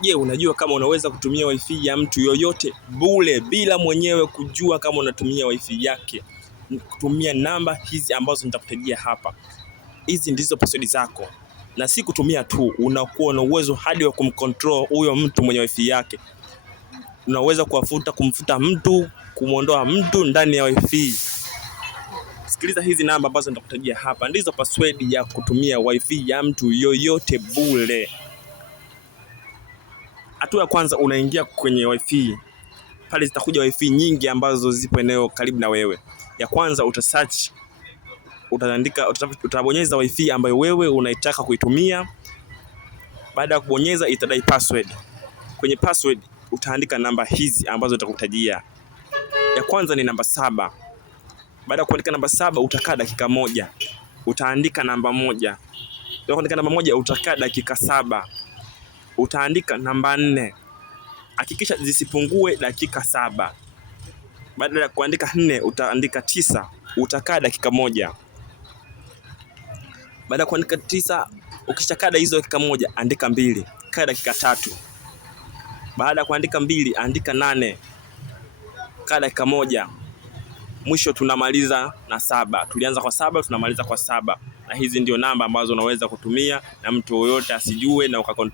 Je, unajua kama unaweza kutumia wifi ya mtu yoyote bure bila mwenyewe kujua kama unatumia wifi yake? Kutumia namba hizi ambazo nitakutajia hapa. Hizi ndizo password zako. Na si kutumia tu, unakuwa na uwezo hadi wa kumcontrol huyo mtu mwenye wifi yake. Unaweza kumfuta mtu, kumuondoa mtu ndani ya wifi. Sikiliza hizi namba ambazo nitakutajia hapa. Ndizo password ya kutumia wifi ya mtu yoyote bure. Hatua ya kwanza, unaingia kwenye wifi. Pale zitakuja wifi nyingi ambazo zipo eneo karibu na wewe. Ya kwanza utasearch, utabonyeza wifi ambayo wewe unaitaka kuitumia. Baada ya kubonyeza itadai password. Kwenye password utaandika namba hizi ambazo nitakutajia. Ya kwanza ni namba 7. Baada ya kuandika namba 7 utakaa dakika 1. Utaandika namba 1. Baada ya kuandika namba 1 utakaa dakika 7. Utaandika namba 4. Hakikisha zisipungue dakika 7. Baada ya kuandika 4 utaandika 9. Utakaa dakika 1. Baada ya kuandika 9, ukishakaa hizo dakika 1, andika 2. Kaa dakika 3. Baada ya kuandika 2, andika 8. Kaa dakika 1. Mwisho tunamaliza na 7. Tulianza kwa 7, tunamaliza kwa 7. Na hizi ndio namba ambazo unaweza kutumia na mtu yoyote asijue na ukakontrol.